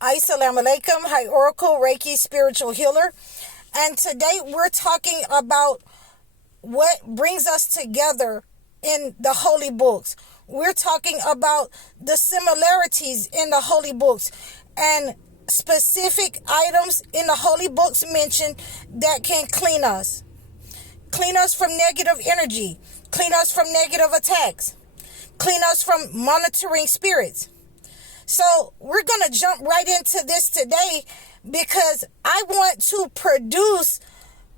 Assalamu alaikum. Hi, Oracle, Reiki, spiritual healer. And today we're talking about what brings us together in the holy books. We're talking about the similarities in the holy books and specific items in the holy books mentioned that can clean us. Clean us from negative energy. Clean us from negative attacks. Clean us from monitoring spirits. So we're going to jump right into this today because I want to produce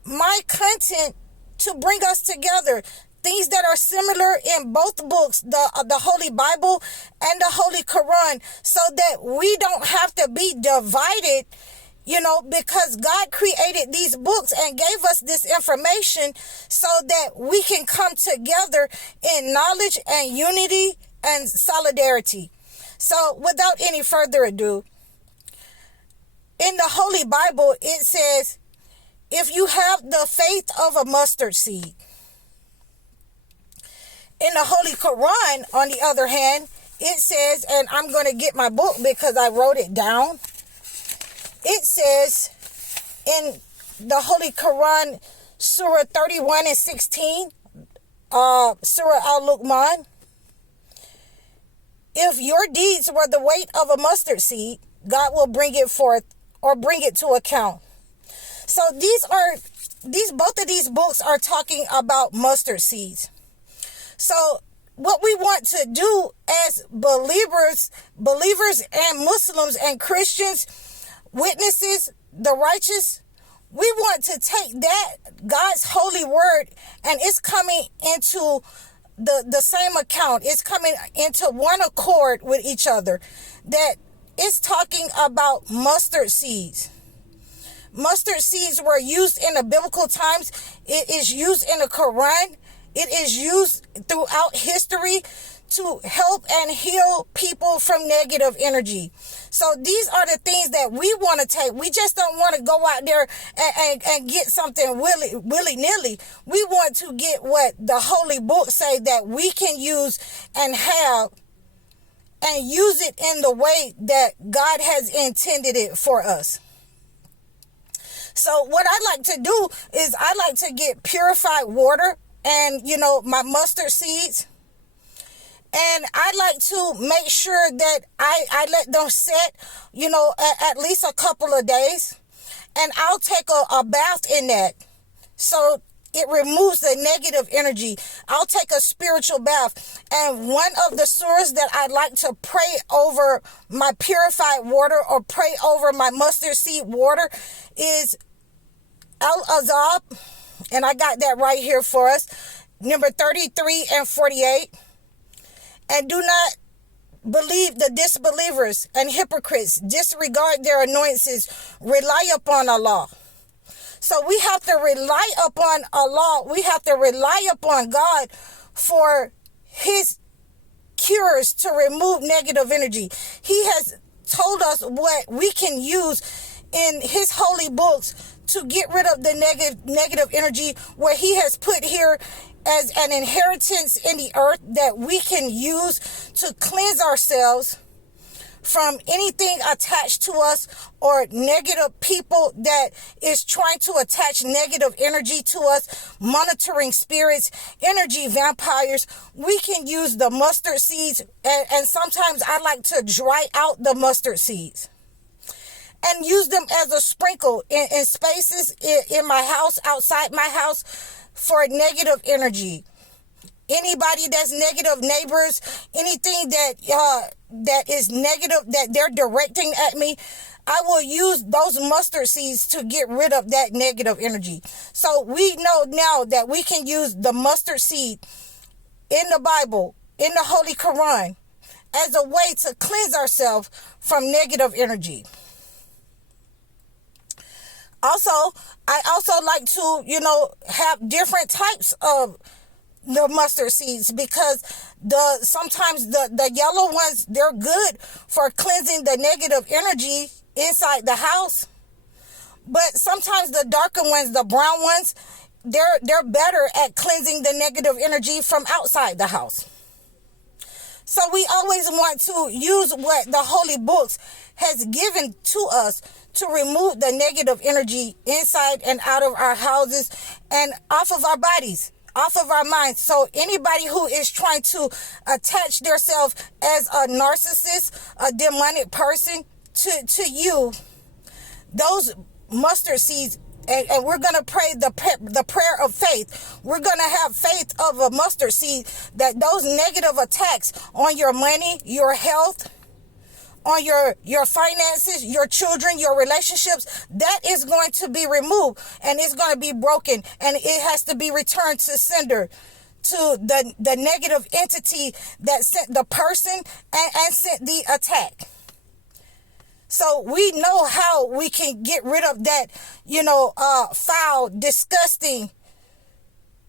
my content to bring us together. Things that are similar in both books, the Holy Bible and the Holy Quran, so that we don't have to be divided, because God created these books and gave us this information so that we can come together in knowledge and unity and solidarity. So without any further ado, in the Holy Bible, it says, if you have the faith of a mustard seed. In the Holy Quran, on the other hand, it says, and I'm going to get my book because I wrote it down. It says in the Holy Quran, Surah 31 and 16, Surah Al-Luqman, if your deeds were the weight of a mustard seed, God will bring it forth or bring it to account. So both of these books are talking about mustard seeds. So what we want to do as believers and Muslims and Christians, witnesses, the righteous, we want to take that God's holy word, and it's coming into the same account. It's coming into one accord with each other. That it's talking about mustard seeds. Mustard seeds were used in the biblical times. It is used in the Quran. It is used throughout history to help and heal people from negative energy. So these are the things that we want to take. We just don't want to go out there and get something willy-nilly. We want to get what the holy books say that we can use and have, and use it in the way that God has intended it for us. So what I like to do is I like to get purified water and, my mustard seeds. And I like to make sure that I let them set, at least a couple of days. And I'll take a bath in that. So it removes the negative energy. I'll take a spiritual bath. And one of the surahs that I like to pray over my purified water or pray over my mustard seed water is Al-Azab. And I got that right here for us. Number 33 and 48. And do not believe the disbelievers and hypocrites. Disregard their annoyances. Rely upon Allah. So we have to rely upon Allah. We have to rely upon God for His cures to remove negative energy. He has told us what we can use in His holy books to get rid of the negative energy, where He has put here as an inheritance in the earth that we can use to cleanse ourselves from anything attached to us or negative people that is trying to attach negative energy to us, monitoring spirits, energy vampires. We can use the mustard seeds, and sometimes I like to dry out the mustard seeds and use them as a sprinkle in spaces in my house, outside my house, for negative energy. Anybody that's negative, neighbors, anything that is negative that they're directing at me, I will use those mustard seeds to get rid of that negative energy. So we know now that we can use the mustard seed in the Bible, in the Holy Quran, as a way to cleanse ourselves from negative energy. Also, I also like to, have different types of the mustard seeds, because sometimes the yellow ones, they're good for cleansing the negative energy inside the house. But sometimes the darker ones, the brown ones, they're better at cleansing the negative energy from outside the house. So we always want to use what the holy books has given to us to remove the negative energy inside and out of our houses and off of our bodies, off of our minds. So anybody who is trying to attach themselves as a narcissist, a demonic person to you, those mustard seeds, and we're going to pray the prayer of faith. We're going to have faith of a mustard seed that those negative attacks on your money, your health, on your finances, your children, your relationships, that is going to be removed and it's going to be broken, and it has to be returned to sender, to the negative entity that sent the person and sent the attack. So we know how we can get rid of that, foul, disgusting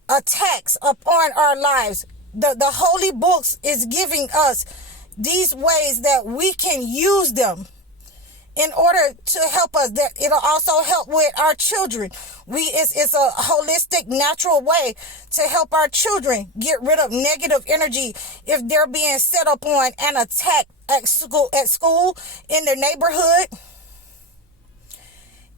attacks upon our lives. The holy books is giving us these ways that we can use them in order to help us. That it'll also help with our children. It's a holistic, natural way to help our children get rid of negative energy if they're being set up on and attacked at school, in their neighborhood.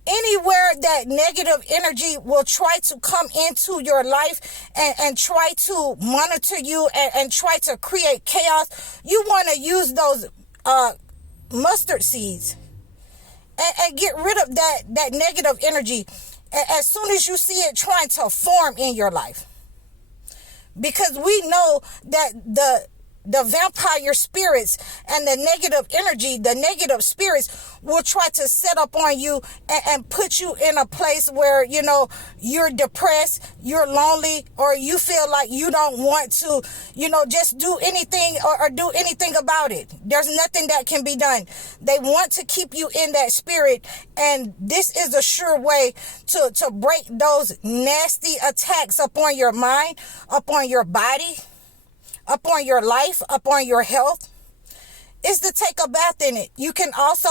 Anywhere that negative energy will try to come into your life and try to monitor you and try to create chaos, you want to use those mustard seeds and get rid of that negative energy as soon as you see it trying to form in your life. Because we know that the vampire spirits and the negative energy, the negative spirits will try to set up on you and put you in a place where, you're depressed, you're lonely, or you feel like you don't want to, just do anything or do anything about it. There's nothing that can be done. They want to keep you in that spirit, and this is a sure way to break those nasty attacks upon your mind, upon your body, upon your life, upon your health, is to take a bath in it. You can also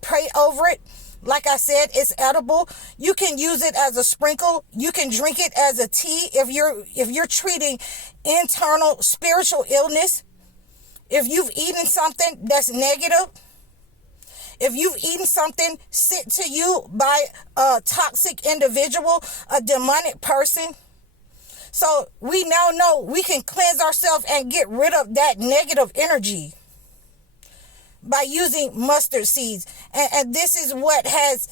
pray over it. Like I said, it's edible. You can use it as a sprinkle. You can drink it as a tea if you're treating internal spiritual illness. If you've eaten something that's negative, if you've eaten something sent to you by a toxic individual, a demonic person. So we now know we can cleanse ourselves and get rid of that negative energy by using mustard seeds. And this is what has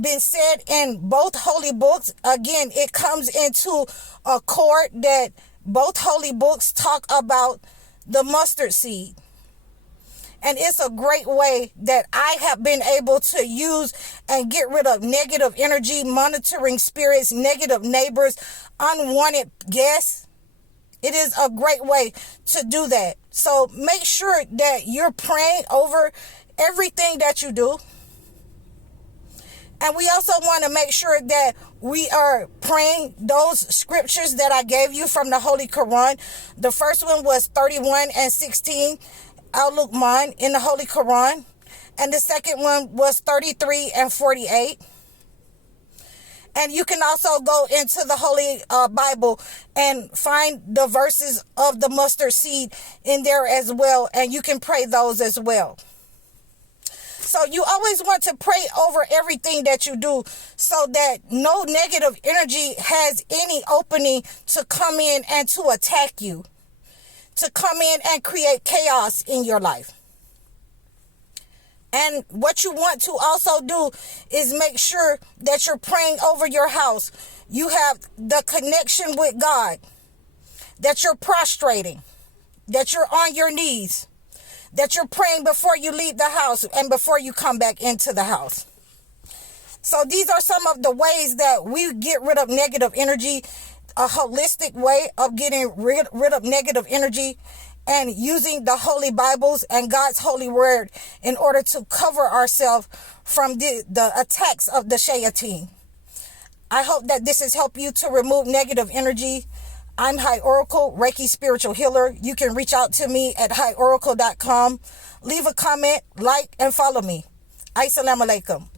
been said in both holy books. Again, it comes into accord that both holy books talk about the mustard seed. And it's a great way that I have been able to use and get rid of negative energy, monitoring spirits, negative neighbors, unwanted guests. It is a great way to do that. So make sure that you're praying over everything that you do. And we also want to make sure that we are praying those scriptures that I gave you from the Holy Quran. The first one was 31 and 16. Al-Luqman in the Holy Quran, and the second one was 33 and 48. And you can also go into the Holy Bible and find the verses of the mustard seed in there as well, and you can pray those as well. So you always want to pray over everything that you do so that no negative energy has any opening to come in and to attack you, to come in and create chaos in your life. And what you want to also do is make sure that you're praying over your house. You have the connection with God, that you're prostrating, that you're on your knees, that you're praying before you leave the house and before you come back into the house. So these are some of the ways that we get rid of negative energy, a holistic way of getting rid of negative energy, and using the Holy Bibles and God's holy word in order to cover ourselves from the attacks of the shayateen. I hope that this has helped you to remove negative energy. I'm High Oracle, Reiki Spiritual Healer. You can reach out to me at highoracle.com. Leave a comment, like, and follow me. Assalamu alaikum.